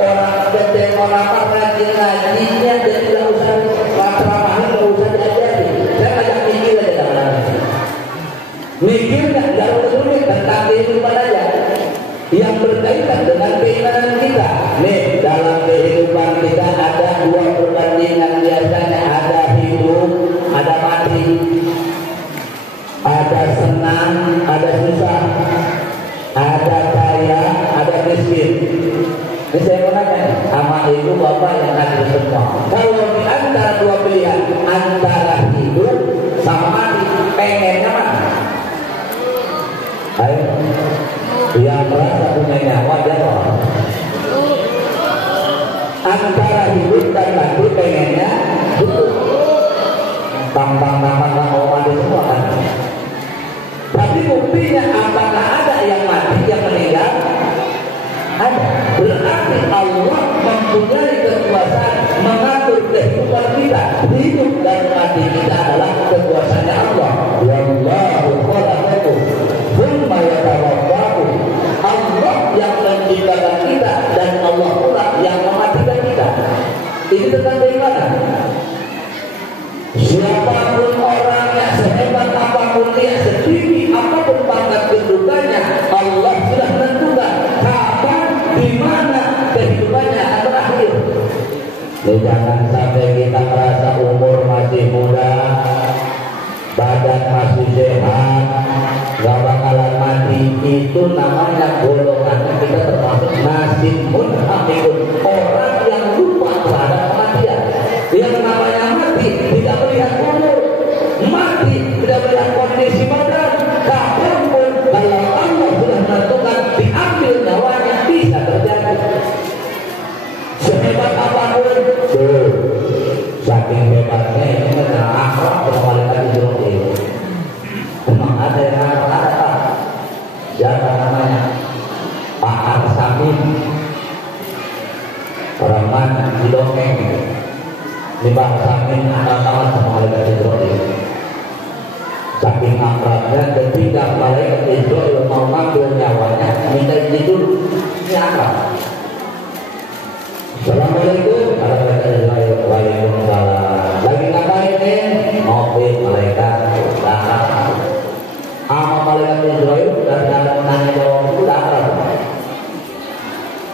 orang kecil orang rajin ngajinya dan tidak usah ceramahnya, tidak usah diajari. Saya ajak mikir aja kadang-kadang. Mikir nggak usah tentang kehidupan aja yang berkaitan dengan keimanan kita. Nih, dalam kehidupan kita ada dua perbandingan biasanya, ada hidup, ada mati, ada senang, ada susah, ada kaya, ada miskin. Ini saya mau nanya sama ibu bapak yang hadir semua, kalau di antara dua pilihan, antara hidup sama mati, pengennya mana? Ayo, yang merasa punya nyawa dia apa? Antara hidup dan mati pengennya hidup. Tampang-tampang mau mati semua kan? Tapi buktinya apakah ada yang mati, yang meninggal? Ada. Berarti Allah mempunyai kekuasaan mengatur kehidupan kita. Hidup dan mati kita adalah kekuasaannya Allah. Wallahu khalaqakum tsumma yatawaffakum. Allah yang menciptakan kita dan Allah pula yang mematikan kita. Ini tentang keimanan. Siapapun orangnya, sehebat apapun dia, setinggi apapun pangkat kedudukannya, Allah sudah menentukan kapan, di mana kehidupannya akan berakhir. Jangan sampai kita merasa umur masih muda, badan masih sehat, gak bakalan mati. Itu namanya golongannya kita termasuk nasimun hakikun, orang yang lupa terhadap kematian. Yang namanya mati tidak melihat umur, mati tidak melihat kondisi badan. Kapanpun kalau Allah sudah menentukan diambil nyawanya, bisa terjadi. Sehebat apapun, saking hebatnya ini adalah akhlak berkualitas hidrogen. Memang ada yang ada, siapa namanya? Pak Arsamin, orang mana di dongeng. Ini Pak Arsamin anak-anak sama malaikat Jibril. Saking akrabnya ketika malaikat Jibril mau ngambil nyawanya, minta izin dulu. Ini akrab. Assalamualaikum warahmatullahi wabarakatuh. Lagi ngapain nih? Ngopi malaikat datang. Sama malaikat Jibril dan nanya jawab itu datang.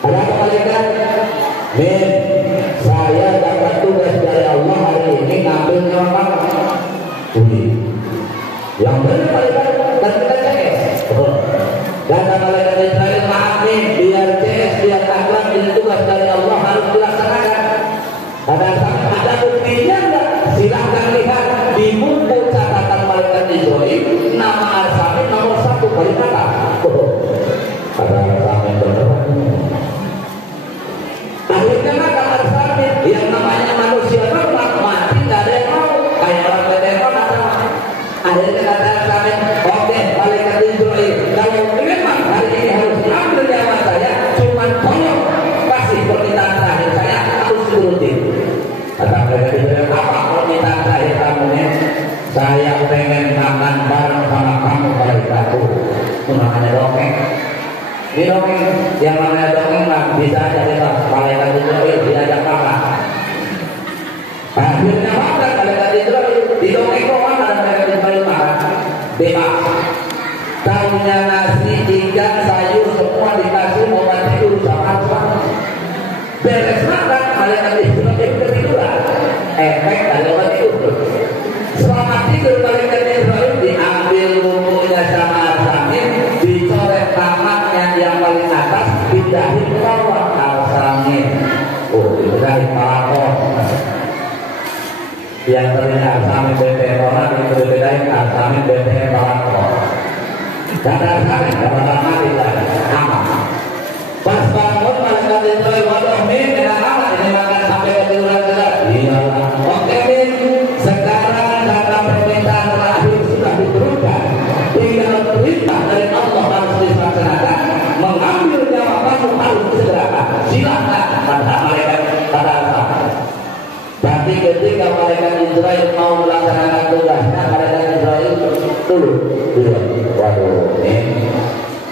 Ada apa malaikat? Nih, saya dapat tugas dari Allah hari ini ngambil nyawa kamu. Yang benar malaikat dan kita CS. Kata malaikat Israel, maaf nih, biar CS, biar akhlak ini tugas dari Allah harus dilaksanakan. Ada buktinya enggak? Silahkan lihat di buku catatan malaikat Israel, nama Arsamin nomor 1 kali kata. Ada Arsamin beneran. Akhirnya kata Arsamin, yang namanya manusia normal mati tidak ada yang mau, kayak orang telepon atau akhirnya kata Arsamin, oke malaikat Israel, kalau memang hari ini harus diambil nyawa saya, cuma tolong kasih permintaan terakhir saya, harus turutin. Kata malaikat Israel, apa permintaan terakhir kamu nih? Saya pengen makan bareng sama kamu malaikatku. Itu namanya dongeng. Ini dongeng, yang namanya dongeng lah, bisa aja kita malaikat Israel diajak makan. Akhirnya makan malaikat Israel, di dongeng kok makan malaikat Israel makan. Bebas. Tahunya nasi, ikan, sayur semua dikasih obat tidur sama. Beres makan malaikat Israel ketiduran. Efek dari obat tidur. Selama tidur malaikat Israel diambil bukunya sama Arsamin, dicoret tamatnya yang paling atas, pindahin ke bawah Arsamin. Pindahin palakon. Yang tadinya Arsamin BPM orang, itu dipindahin Arsamin BPM palakon. Kata Arsamin, dapat mati lagi, aman. Pas bangun malaikat Israel, waduh Min, dengan aman, ini makan sampai ketiduran juga. Iya, oke Min, sekarang kata permintaan terakhir sudah diturunkan, tinggal perintah dari Allah harus dilaksanakan, mengambil nyawa kamu harus disegerakan. Silakan, kata malaikat, kata Arsamin. Tapi ketika malaikat Israel mau melaksanakan tugasnya, malaikat Israel dulu, waduh Min,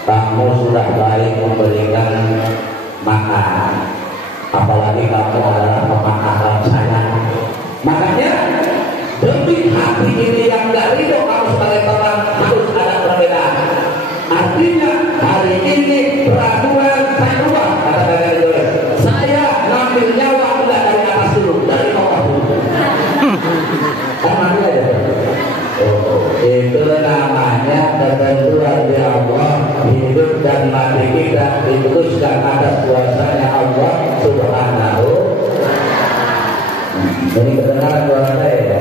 kamu sudah baik memberikan makan, bagi kamu adalah pemahaman saya. Makanya demi hati ini yang gak ridho kamu sebagai teman harus ada perbedaan. Artinya hari ini peraturan saya ubah, kata dari saya ngambil nyawa enggak dari atas dulu, dari bawah dulu. Karena dia itu namanya ketentuan di Allah, hidup dan mati kita diputuskan atas kuasanya Allah Subhanahu. Ini kebenaran suara saya ya.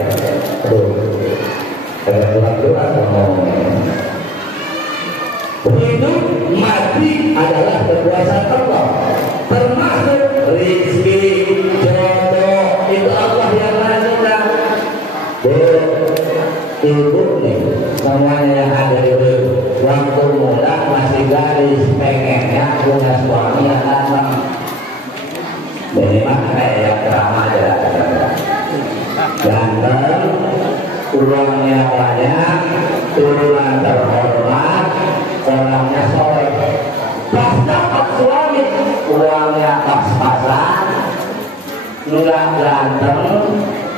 Ada kurang-kurang ngomongnya. Hidup mati adalah kekuasaan Allah, termasuk rezeki, jodoh itu Allah yang menentukan. Ibu nih, semuanya yang ada di waktu muda masih garis pengennya punya suami yang ganteng. Ini mah kayak yang drama aja, ganteng, uangnya banyak, turunan terhormat, orangnya soleh. Pas dapat suami, uangnya pas-pasan, nggak ganteng,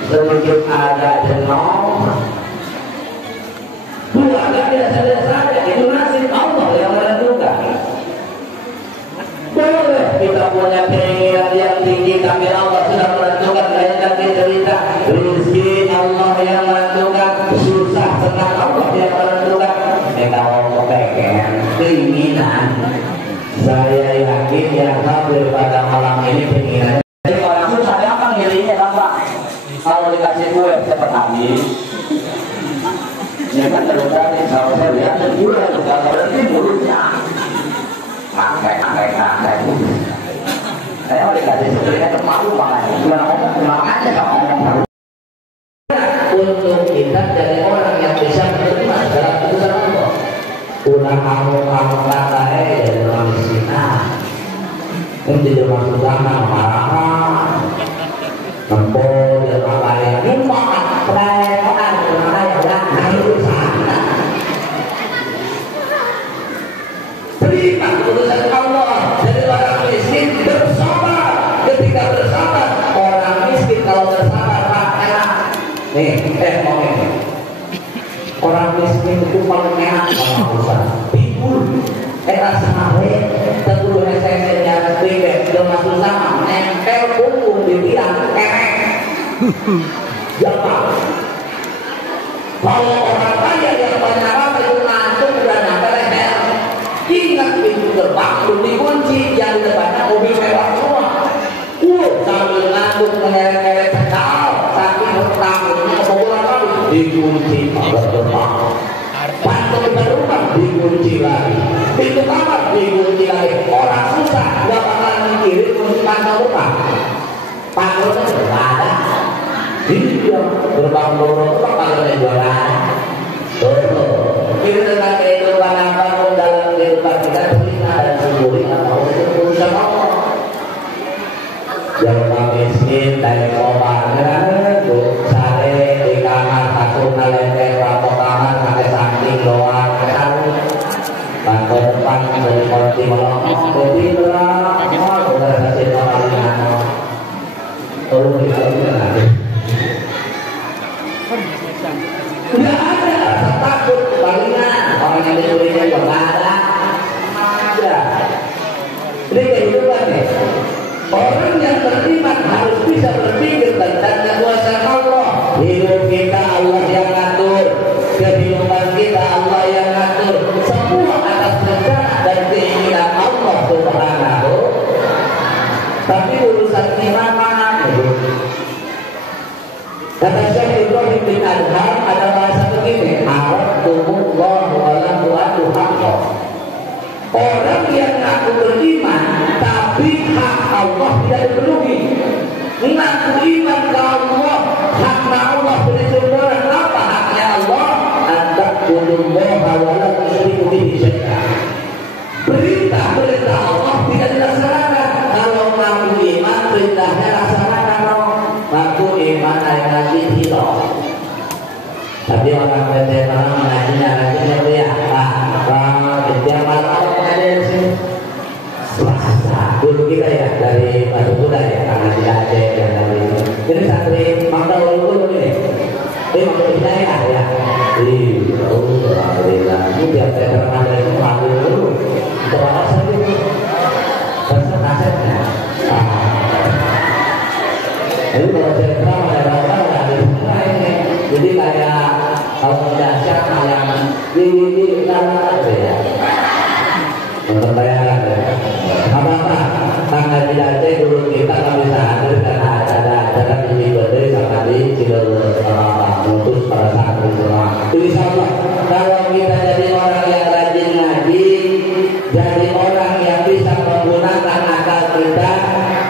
sedikit agak jenuh. Agak biasa-biasa saja, itu nasib Allah yang menentukan. Boleh kita punya keinginan yang tinggi, tapi Allah sudah menentukan. Kayak tadi cerita, rezeki Allah yang menentukan, susah senang Allah yang menentukan. Kalau pengen keinginan, saya yakin yang hadir pada malam ini keinginan. Jadi orang susah apa ngirinya apa? Kalau dikasih kue cepat habis. Ya kan terus tadi kalau saya lihat gula itu kalau berarti mulutnya pakai. Saya mau dikasih sebenarnya termalu makanya cuma ngomong aja kalau ngomong. Untuk kita dari orang yang bisa menerima dalam keputusan Allah. Ulang kamu kata dari orang Cina. Ini jadi maksud sama marah. Nempel dan makanya ini perayaan makanya terima keputusan Allah. Jadi orang miskin bersabar. Ketika bersabar, orang miskin kalau bersabar enak. Nih, ngomong. Orang miskin itu paling enak kalau urusan tidur. Rasa mawe, tentu esensinya ribet, dengan susah nempel punggung di tiang kerek. Jangan. Kalau orang kaya yang banyak apa itu ngantuk udah nyampe leher. Ingat pintu gerbang belum dikunci, yang di depannya mobil mewah semua. Sambil ngantuk mengerek-ngerek cekal, saking bertanggunnya kebobolan lagi dikunci gerbang. Pantu pintu rumah dikunci lagi, pintu kamar dikunci lagi. Orang susah nggak bakalan mikirin kunci pantu rumah. Pantunya nggak ada. Dia gerbang lorong kalau ada jualan. Kita dengan kehidupan apapun dalam kehidupan kita terima dan syukuri apapun itu urusan Allah. Jangan miskin dari kobarnya, cari di kamar satu nalente rapor kamar pakai samping doang tahu. Kantor depan dari kursi melong, kopi berapa? Udah kasih orang mana? Tolong nanti. Tidak ada rasa takut, palingan orang yang disuruhnya juga ada. Ini kehidupan nih. Orang yang beriman harus bisa berpikir tentang kekuasaan Allah. Hidup kita Allah yang ngatur, kehidupan kita Allah yang ngatur. Semua atas rencana dan keinginan Allah Subhanahu. Tapi urusan gimana? Kata Syekh Ibrahim bin Adham ada bahasa begini, A'udzubillah walahu haqqa. Orang yang ngaku beriman tapi hak Allah tidak dipenuhi. Ngaku iman ke Allah, haknya Allah benar-benar apa haknya Allah? Antaqulullah wa la tusyriku bihi syai'an. Perintah Allah tidak dilaksanakan. Kalau ngaku iman perintahnya laksanakan. Ngaku iman ayat ngaji hilang. Tapi orang veteran mengajinya itu ya setiap malam ada di sini. Selasa dulu kita ya dari Batu Kuda ya, karena santri mangga ulun ini. Mangga hidayah ya. Alhamdulillah. Ini biar saya terkenal dari malu dulu. Terasa saja. Terasa-rasanya. Jadi kalau saya terang ada orang ada semua ini. Jadi kayak kalau dahsyat yang di dalam ya. Untuk bayaran ya. Apa-apa tanggal tidak ada dulu kita kalau bisa hadir karena ada acara di Bogor sama di Cilebut mutus pada saat berjemaah. Insya Allah kalau kita jadi orang yang rajin ngaji, jadi orang yang bisa menggunakan akal kita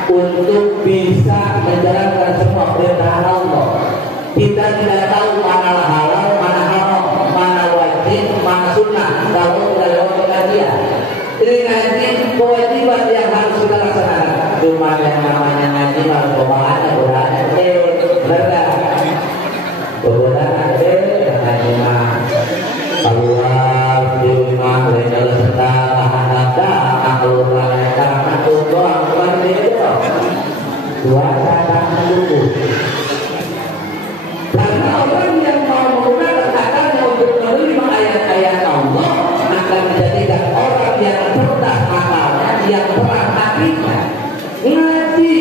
untuk bisa menjalankan semua perintah Allah. Kita tidak tahu mana halal, mana haram, mana wajib, mana sunnah kalau tidak lewat pengajian. Ini ngaji kewajiban yang harus kita laksanakan. Cuma yang namanya ngaji harus pembahasan godaan benar godaan ngaji mah keluar di rumah legal setara ada keluar karena doang bukan dia dua kata dulu. Karena orang yang mau menggunakan akalnya untuk menerima ayat-ayat Allah akan menjadikan orang yang cerdas akalnya, yang terang hatinya. Ngaji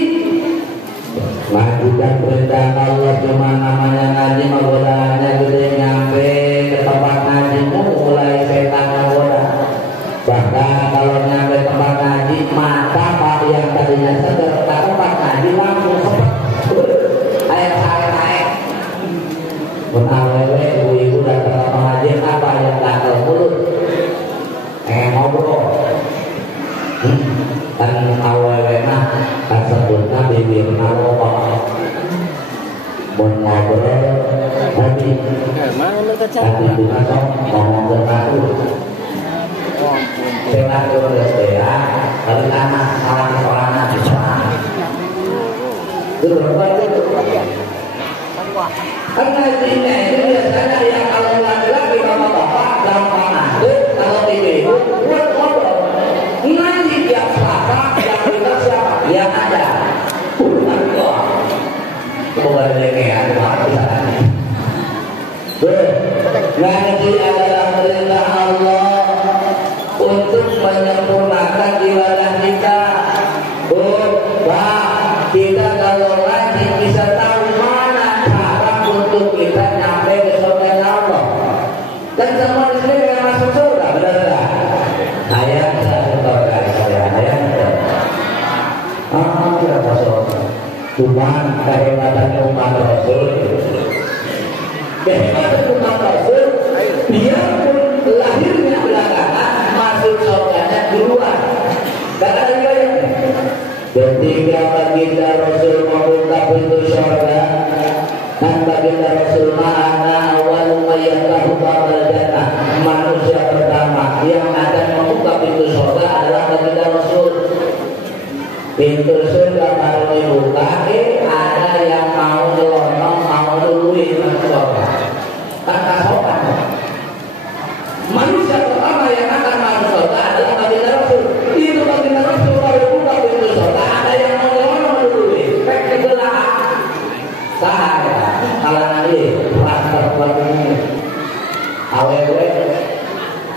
dan perintah Allah cuma namanya ngaji menggodaannya gede nyampe ke tempat ngaji mulai setan menggoda. Bahkan kalau nyampe tempat ngaji mata pak yang tadinya seger ke tempat ngaji langsung sepet ayat-ayat menawewe ibu-ibu datang ke pengajian apa yang gatel mulut ngobrol kan awewe mah kan sebutnya bibir nalopok mau ngobrol tapi bunga sok ngomong ke aku saya ngatur ya kalau anak salah di sana itu berapa itu karena ini biasanya yang kalau laki-laki sama bapak gampang ngantuk kalau ibu buat ngobrol ngaji yang selasa yang kita siapa yang ada bukan doang bukan lekean ngaji adalah perintah Allah untuk menyempurnakan ibadah kita. Kita kalau ngaji bisa tahu mana cara untuk kita nyampe ke surga Allah. Dan semua di sini yang masuk surga, benar tak? Ayat tidak masuk. Cuman kehebatan umat Rasul, biarpun lahirnya belakangan masuk surganya duluan. Karena riwayat ketika baginda Rasul membuka pintu surga dan baginda Rasul ma'ana awal mayatahu babal jannah, manusia pertama yang akan membuka pintu surga adalah baginda Rasul. Pintu surga baru dibuka, ada yang mau nyelonong, mau duluin masuk surga. Kata sopan. Manusia pertama yang akan masuk surga adalah baginda Rasul. Itu baginda Rasul baru buka pintu surga, ada yang mau nyelonong duluin. Pek dibelah. Saya kalau nanti rasa ini awewe,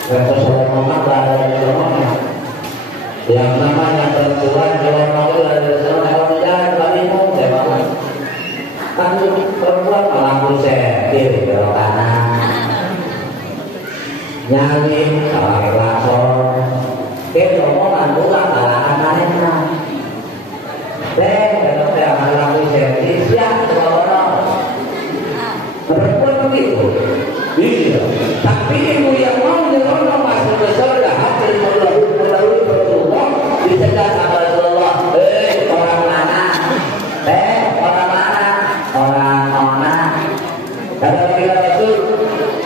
Rasulullah Muhammad berada di dalamnya. Yang namanya perempuan nyelonong dari sana kalau jalan kami mau siapa? Kan perempuan malah kiri belok kanan, nyanyi kalau lakon, kita omongan pulang balakan lainnya. Kalau saya malah siap orang perempuan begitu, iya. Tapi ibu yang mau nyelonong masuk ke surga hampir melalui Rasulullah dicegat sama Rasulullah. Orang mana? Orang mana? Orang. Kata kita Rasul,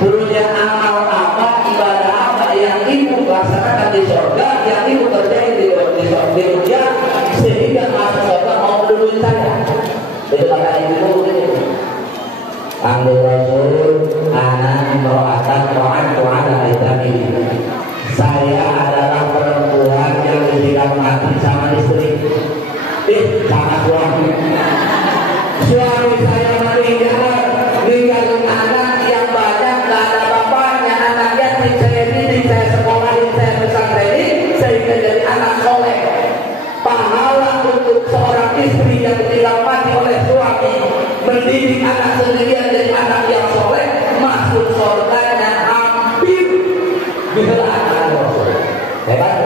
dulunya amal apa, ibadah apa yang ibu laksanakan di surga, yang ibu kerjain di dunia, sehingga masuk surga mau duluin saya. Itu kata ibu begini. Ambil Rasul, anak imro'atan ro'an al-Aitami. Saya adalah perempuan yang ditinggal mati sama istri, sama suami. Suami didik anak sendirian dari anak yang soleh, masuk surganya hampir bila anak Rasul. Hebat.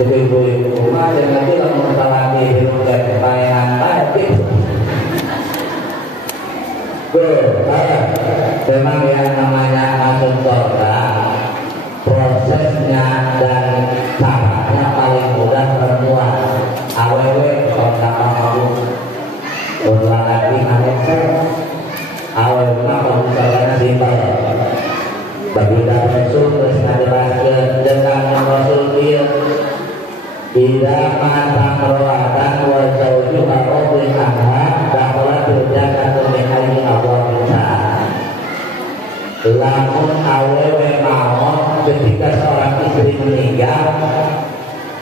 Ibu-ibu rumah jangan bilang masalah di hidup dan kekayaan tadi. Memang yang namanya masuk surga, prosesnya dan caranya paling mudah perempuan. Awewe surga kamu berlagi manusia, awewe mau surga simpel. Berbeda Rasul terus menjelaskan dengan Rasul dia. Ida mata merawatan wajah juga oleh anak dapat terjaga oleh Allah kita. Lamun awewe mau ketika seorang istri meninggal,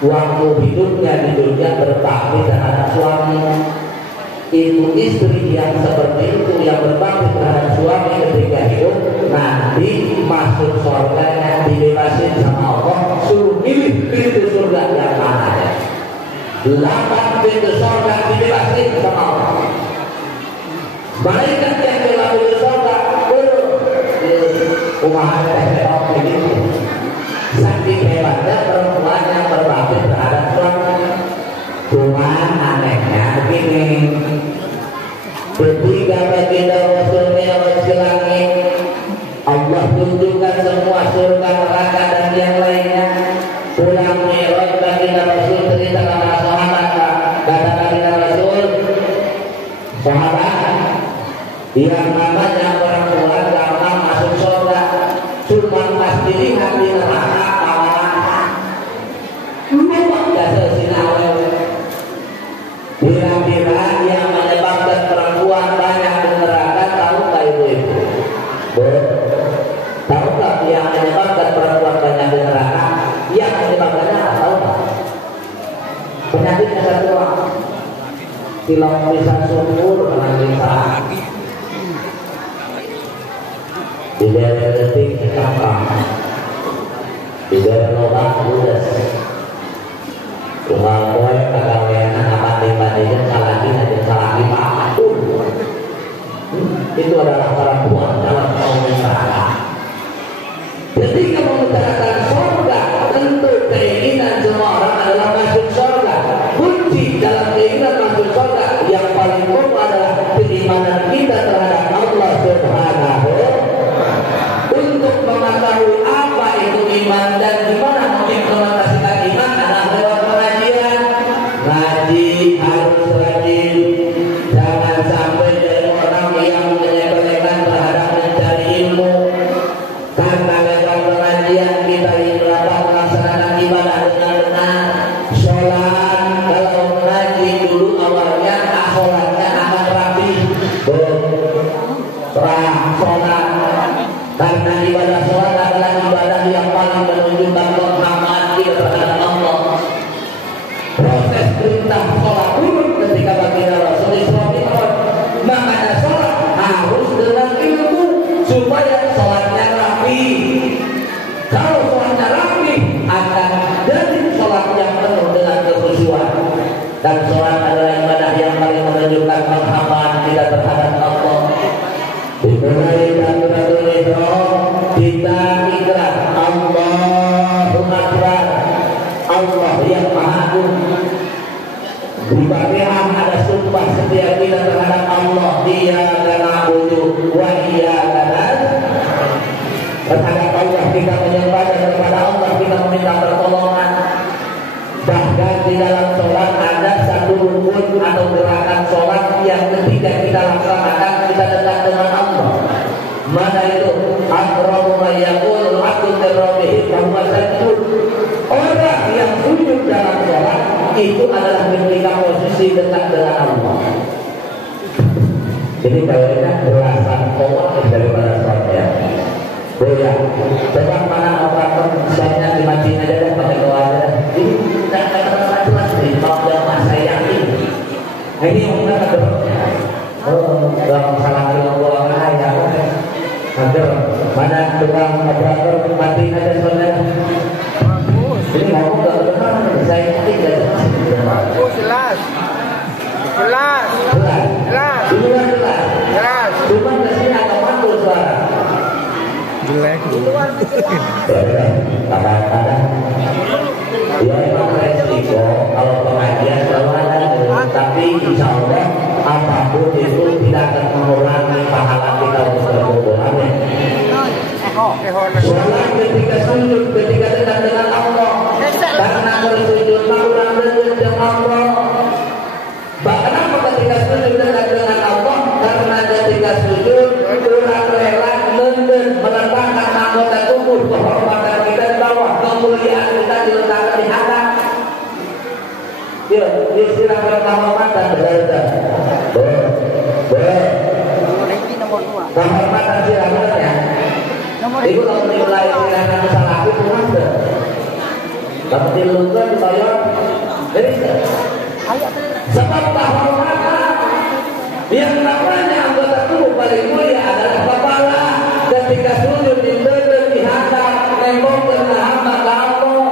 waktu hidupnya di dunia berbakti terhadap suami. Itu istri yang seperti itu yang berbakti terhadap suami ketika hidup nanti masuk surganya dibebasin sama Allah, suruh pilih pintu surga yang mana ya. 8 pintu surga dibebasin sama Allah. Malaikat yang telah pintu surga umat ini saking hebatnya perempuan yang berbakti terhadap suami. Cuma anehnya begini, ketika baginda Rasulnya ke langit, Allah tunjukkan semua surga, neraka dan yang lainnya. Pulang Mi'raj baginda Rasul cerita kepada sahabat, kata baginda Rasul, sahabat yang namanya perempuan gampang masuk surga, cuma pasti lihat di neraka kawan-kawan. Lupa dasar sinawel. Bila-bila yang menyebabkan perempuan banyak di neraka, tahu nggak ibu-ibu? Tahu nggak yang menyebabkan perempuan banyak di neraka? Yang menyebabkannya tahu nggak? Penyakitnya satu, silau bisa subur menangisa. Tidak ada detik gampang, tidak ada lubang ludes. Rumah boy kagawean apa dibandingkan salah apapun. Itu adalah perempuan dalam pembicaraan. Ketika membicarakan surga, tentu keinginan semua orang adalah masuk surga. Kunci dalam keinginan masuk surga yang paling pokok adalah keimanan kita terhadap Allah Subhanahu. Untuk mengetahui apa itu iman dan gimana mengimplementasikan iman adalah lewat pengajian. Ngaji harus rajin, jangan sampai jadi orang yang menyepelekan terhadap mencari ilmu. Karena lewat pengajian kita dapat melaksanakan ibadah dengan benar. Sholat kalau mengaji dulu awalnya sholatnya akan rapi, sholat. Karena ibadah sholat adalah ibadah yang paling menunjukkan keutamaan kita terhadap Allah. Proses perintah sholat dulu ketika baginda Rasul Isra Mi'raj. Makanya sholat harus dengan ilmu supaya sholatnya rapi. Kalau sholatnya rapi akan jadi sholat yang penuh dengan kekhusyuan. Dan sholat adalah ibadah yang paling menunjukkan penghambaan kita terhadap Allah. Dimulai dari kita ikrar Allahu Akbar, Allah yang Maha Agung. Di bagian ada sumpah setia kita terhadap Allah, Dia na'budu wa iyyaka nasta'in. Terhadap Allah kita menyembah dan kepada Allah kita meminta pertolongan. Bahkan di dalam sholat ada satu rukun atau gerakan sholat yang ketika kita laksanakan kita dekat dengan Allah. Mana itu? Aqrabu ma yaqulu al-'abdu min rabbih fa sajud. Orang yang sujud dalam sholat itu adalah ketika posisi dekat dengan Allah. Jadi kayaknya belasan sholat daripada sholat ya. Boleh. Coba mana operator misalnya di Madinah aja dan pakai doa aja. Ini tidak kata-kata jelas nih. Kalau jamaah saya yakin. Ini mungkin ada. Oh, dalam salah Allah ya. Ada mana tukang operator Madinah dan saudara. Ini ngomong nggak benar. Saya yakin tidak jelas. Oh jelas. Jelas. Jelas. Jelas. Duluan jelas. Jelas. Cuman kesini agak mantul suara. Jelek. Kadang-kadang ya emang resiko kalau pengajian selalu ada, tapi insya Allah apapun itu tidak akan mengurangi pahala kita untuk berdoa. Sholat ketika sujud, ketika dekat dengan Allah, karena bersujud kurang dekat dengan Allah. Bahkan apa ketika sujud dekat dengan Allah? Karena ketika sujud kurang rela meletakkan anggota tubuh, kehormatan kita di bawah, kemuliaan kita diletakkan di atas. Yuk, istilah kehormatan benar-benar. Kehormatan silakan ya. Ibu kalau menilai silakan masalah aku cuma sudah. Tapi dilukan dibayar, jadi sebab kehormatan yang namanya anggota tubuh paling mulia adalah kepala. Ketika sujud dihadap nembok dan hamba kamu,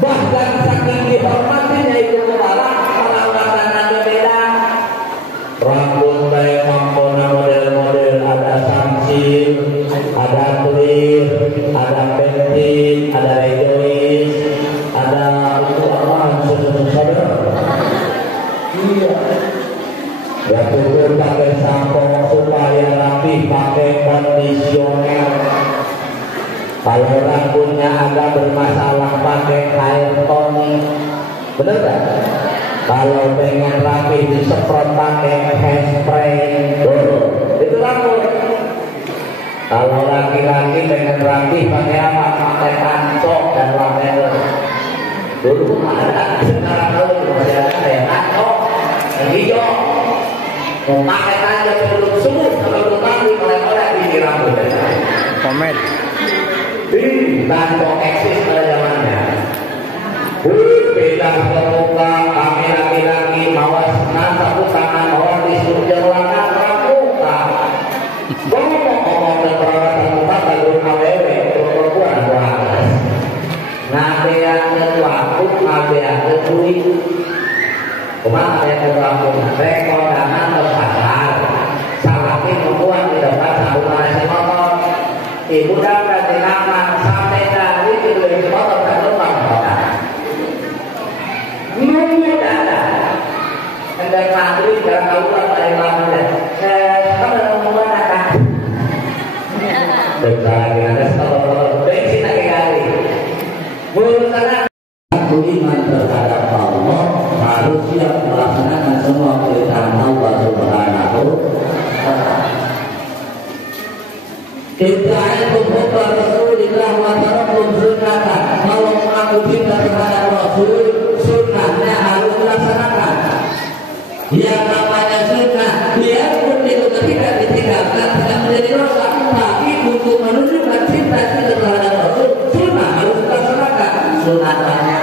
bahkan saking dihormatinya itu kepala, perawatannya beda. Rambut baik mampona model-model, ada samsil, ada clear, ada penting, ada egois, ada itu apa? Saudara. Iya. Ya tutur pakai sampo supaya rapi, pakai kondisioner. Kalau rambutnya agak bermasalah pakai air tonic, bener gak? Kalau pengen rapi disemprot pakai hairspray dulu, itu rambut. Kalau laki-laki pengen rapi pakai apa? Pakai kancok dan lamel. Dulu ada, sekarang tahu masih ada kayak kancok yang hijau. Pakai tanda sebelum semut, kalau mandi oleh-oleh di rambut. Komen. Tanpa eksis pada zamannya. Beda terbuka, kami laki-laki mawas satu tangan orang disuruh jalan pramuka. Ngomong-ngomong dan perawatan muka kalau awewe perempuan buat. Ngabean waktu, ngabean duit. Kemana ada yang berlaku? Rekodangan tersadar. Salahin membuat di depan sahuran nasi motor. Ibu dapat dinamakan sampai dari itu di motor dan lubang motor. Nunggu dada. Kendali maghrib jarang kaluan dari lamanya. Kamu udah ngomong apa? Betul, ada sekolah bensin lagi kali. Berusaha iman terhadap Allah harus siap melaksanakan semua perintah Allah Subhanahu wa ta'ala. Ibrahim hubba Rasulillah wa tarakum sunnatan. Kalau mengaku cinta terhadap Rasul, sunnahnya harus dilaksanakan. Yang namanya sunnah, biarpun itu ketika ditinggalkan tidak menjadi dosa, tapi untuk menunjukkan cinta kita terhadap Rasul, sunnah harus dilaksanakan. Sunnatannya,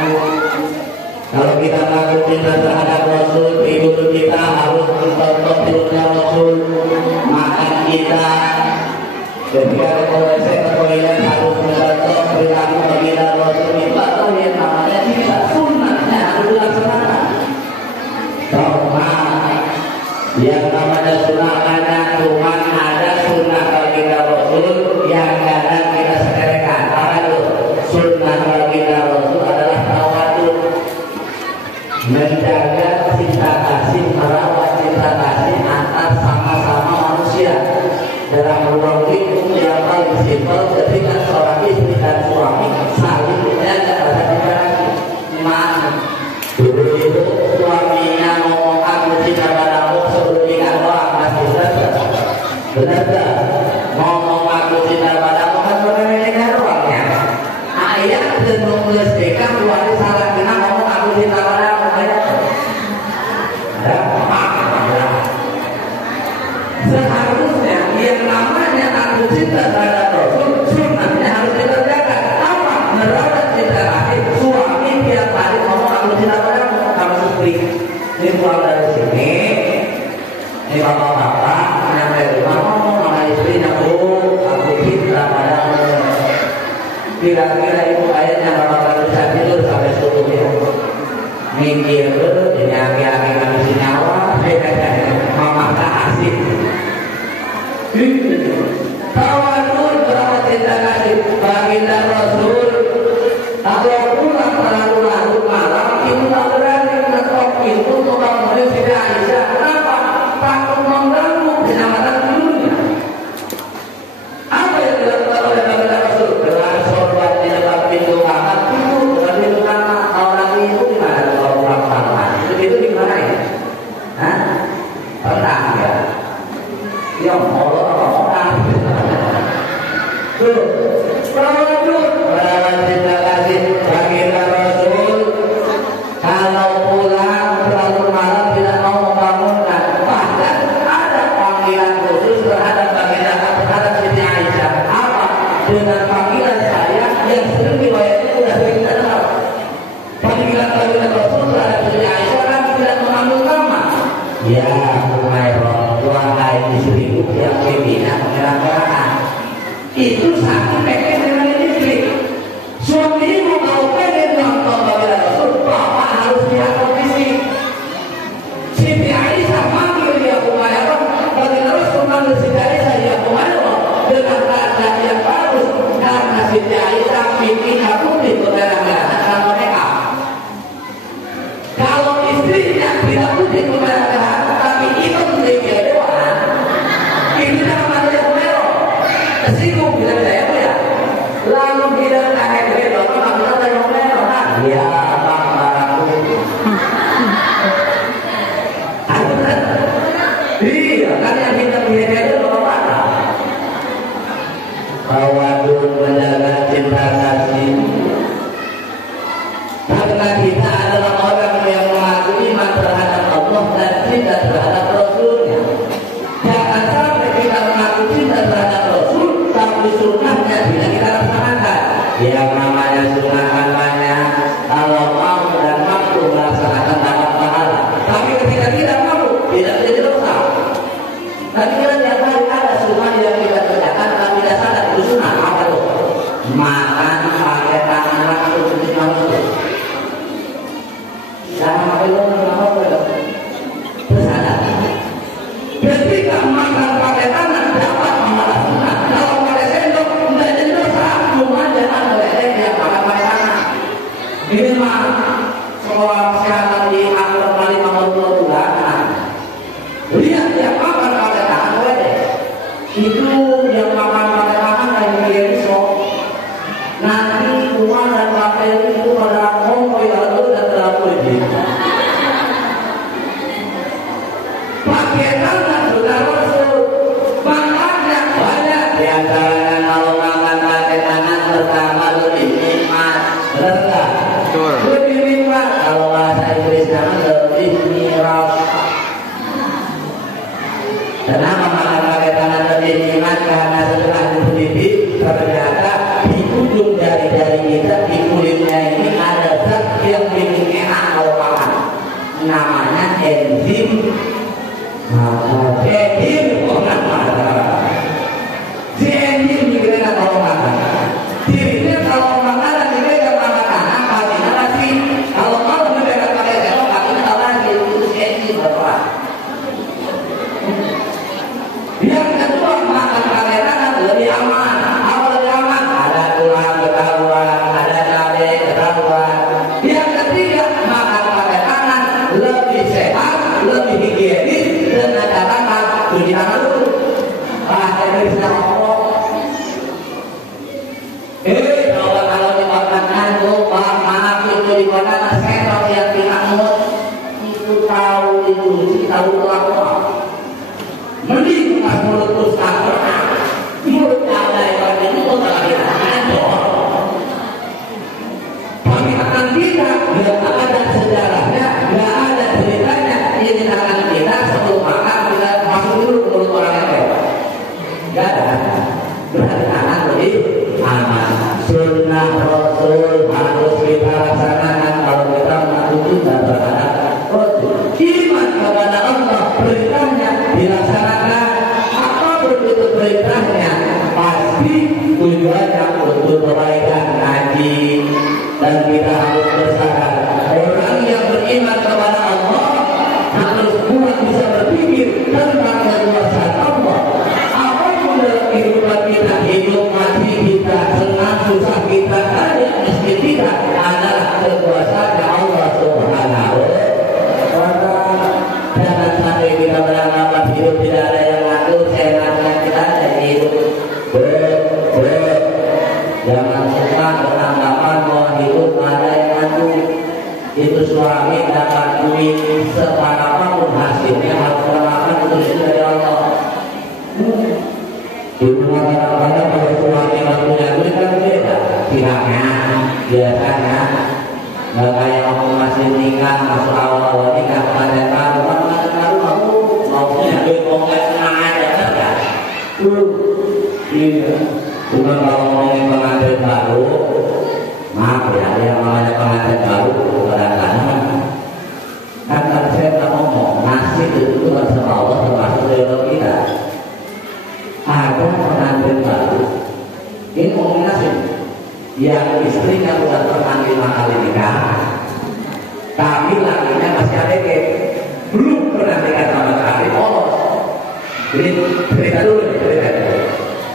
kalau kita mengaku cinta terhadap Rasul, hidup kita harus mencontoh hidupnya Rasul. Makan kita ketika ke toilet harus mencontoh perilaku baginda Rasul. Kita tahu yang namanya cinta, sunnahnya harus dilaksanakan. Yang namanya sunnah cuma ada sunnah baginda Rasul yang kadang kita sepelekan. Apa itu? Sunnah baginda Rasul adalah tawadhu, menjaga cinta kasih, merawat cinta kasih antar sama-sama manusia. Dalam ruang lingkup yang paling simpel ketika seorang istri dan suami saling menjaga rasa cinta kasih. Mana? Dulu itu suaminya ngomong aku cinta padamu sebelum nikah doang masih selesai. Benar tak? Ngomong aku cinta padamu kan sebelum nikah doang ya. Ayah dan menulis nikah keluarga salah kena ngomong aku cinta padamu ya. Ada apa? Seharusnya yang namanya aku cinta terhadap Rasul, sunnahnya harus dikerjakan. Apa? Merawat cinta kasih. Suami tiap hari ngomong aku cinta padamu sama istri. Ini keluar dari sini, ini bapak-bapak nyampe rumah ngomong sama istrinya, aku cinta padamu. Kira-kira itu ayatnya bapak bisa tidur sampai 10 jam. Mikir Ini aki-aki ngabisin nyawa. Mama tak asik. Tawadun berapa cinta kasih baginda Rasul. Kalau pulang terlalu larut malam, ibu tak berani mengetok pintu untuk bangunin Siti Aisyah. Kenapa? Takut mengganggu kenyamanan tidurnya. Apa yang dilakukan oleh baginda Rasul? Dengan sorban di depan pintu kamar, tidur dengan pintu kamar. Kalau nanti itu gimana? Kalau pulang malam, itu gimana ya? Hah? Pernah ya? Ya Allah, tuh, berapa cinta kasih baginda Rasul. Kalau pulang terlalu malam tidak mau membangunkan. Bahkan ada panggilan khusus terhadap baginda terhadap Siti Aisyah. Apa? Dengan panggilan saya yang sering riwayatnya sudah sering kita dengar. Panggilan baginda Rasul terhadap Siti Aisyah kan tidak mengambil nama. Ya, Umairah, wahai istriku yang pimpinan pengerang-pengerangan. Itu sangat pengen dengan istri. Suamimu kalau pengen nonton baginda Rasul, bapak harus lihat kondisi. Siti Aisyah manggil dia Umairah, baginda Rasul manggil Siti Aisyah dia Umairah dengan keadaan yang bagus karena Siti Aisyah pimpinan putih pengerang-pengerangan sama mereka. Kalau istrinya tidak putih pengerang-pengerangan, tapi itu dia doang. Itu nama dia Umairah. Tersinggung bilang saya ya. Lalu bilang kayak gitu, apa kata yang Umairah? Ya, Pak Baraku. Iya, kan yang kita bilang itu apa? Tawadun menjaga cinta kasih. Karena kita adalah orang yang mengakui iman terhadap Allah dan cinta terhadap Rasulnya. Jangan sampai kita mengaku cinta terhadap Rasul, tapi sunnahnya tidak kita laksanakan. Yang namanya sunnah banyak, kalau mau dan mampu melaksanakan dapat pahala. Tapi ketika tidak mampu, tidak menjadi dosa. Tadi kan yang tadi ada sunnah yang kita kerjakan, tapi tidak sadar itu sunnah. Apa itu? Makan pakai tangan langsung cuci langsung. Jangan pakai lomba apa itu? Tersadar. Ketika makan pakai tangan dapat pahala sunnah. Kalau pakai sendok tidak jadi dosa. Cuma jangan oleh yang pakai tangan. Ini mah sekolah kesehatan di Akbar Mali Mamadullah Tuhan. Lihat yang makan pakai tangan oleh itu yang makan pakai tangan kayak begini sok. Nanti uang dan pakai itu pada ngomong lalu dan terlalu lebih. Pakai tangan sudah Rasul. Makanya banyak di antaranya kalau makan pakai tangan pertama lebih nikmat. Benar nggak? Betul. Lebih nikmat. Kalau bahasa Inggrisnya lebih mirap. Kenapa makan pakai tangan lebih nikmat? Karena setelah dididik ternyata di ujung jari-jari kita di kulitnya ini ada zat yang bikin enak kalau makan. Namanya enzim. Enzim orang makan. Si enzim bikin enak kalau makan. Dirinya kalau makan dipegang pakai tangan, kakinya lagi. Kalau mau dipegang pakai sendok, kakinya lagi. Itu si enzim berperan. Yang kedua, makan pakai tangan lebih aman. Apa lebih aman? Ada tulang ketahuan, ada cabai ketahuan. Yang ketiga, makan pakai tangan lebih sehat, lebih higienis dengan catatan cuci tangan dulu. Ini bisa ngomong. Kalau dimakan tuh, maaf itu di mana sendok yang diangkut itu tahu dicuci, tahu kelapa. Mending pas mulut ustaz mulut ada yang itu tak ada. Tapi akan kita nggak ada sejarahnya, nggak ada ceritanya. Ini tangan kita sebelum makan kita masuk dulu ke mulut orang yang lewat. Nggak ada. Berarti tangan lebih aman. Sunnah Rasul harus kita laksanakan kalau kita mengaku cinta terhadap Rasul. Iman kepada Allah perintahnya dilaksanakan. Apa kepada Allah harus kuat bisa berpikir tentang kekuasaan Allah. Apapun dalam kehidupan kita, hidup mati kita, senang susah kita, ada miskin kita adalah kekuasaan Allah Subhanahu wa Ta'ala. Jangan sampai kita beranggapan hidup tidak ada yang ngatur, seenaknya kita ada hidup. Jangan suka beranggapan bahwa hidup ada yang ngatur. Itu suami dapat duit seberapapun hasilnya harus beranggapan itu dari Allah. Di rumah kadang-kadang kalau suami nggak punya duit kan beda pihaknya, biasanya nggak kayak waktu masih nikah, masuk awal nikah pada baru mau punya duit kongres senang aja kan? Iya. Cuma kalau ngomongin pengantin baru, maaf ya, yang namanya pengantin baru kadang-kadang kan saya nggak ngomong nasib itu kan sama Allah termasuk dalam kita. Ada pengantin baru, ini ngomongin nasib, yang istrinya sudah pernah 5 kali nikah, tapi lakinya masih ABG, belum pernah nikah sama sekali, polos. Jadi cerita dulu.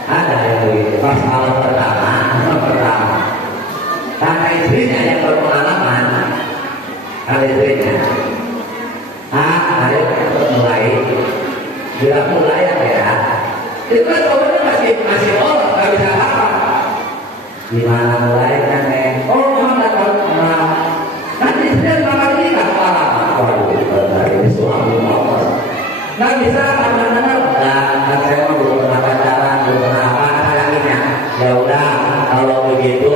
Ada yang begitu. Pas awal pertama, karena istrinya yang berpengalaman, ada istrinya. Ada mulai, bila mulai ya, itu kan tahunya masih polos, nggak bisa apa. Gimana mulai kan? Oh, memang nggak tahu. Nanti istrinya bakal nikah pengalaman. Waduh, ini suami polos. Nggak bisa anak-anak. Nah, saya mau belum pernah pacaran, belum pernah apa lakinya. Ya udah, kalau begitu,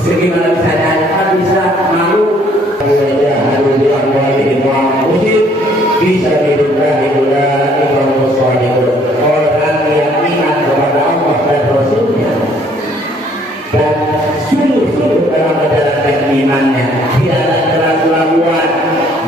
segimana bisa kan bisa malu. Harus bilang mulai di muam musik, bisa diduga ikhwan muswadikun. Orang yang ingat kepada Allah dan Rasulnya dan sungguh-sungguh dalam menjalankan imannya, tidak ada keraguan,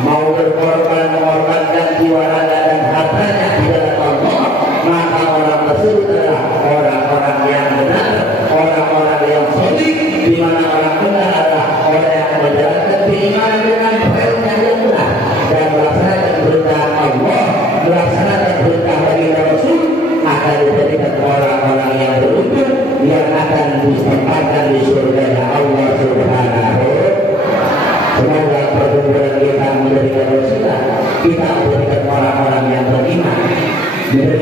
mau berkorban mengorbankan jiwa raga dan hartanya di dalam Allah, maka orang tersebut adalah orang-orang yang benar, orang-orang yang solid, di mana orang benar adalah orang yang menjalankan keimanan dengan perintah yang benar dan melaksanakan perintah Allah, melaksanakan perintah dari Rasul, akan dijadikan orang-orang yang beruntung yang akan ditempatkan di surga Allah Subhanahu. Semoga perkumpulan kita menjadikan wasilah, kita menjadikan orang-orang yang beriman, menjadikan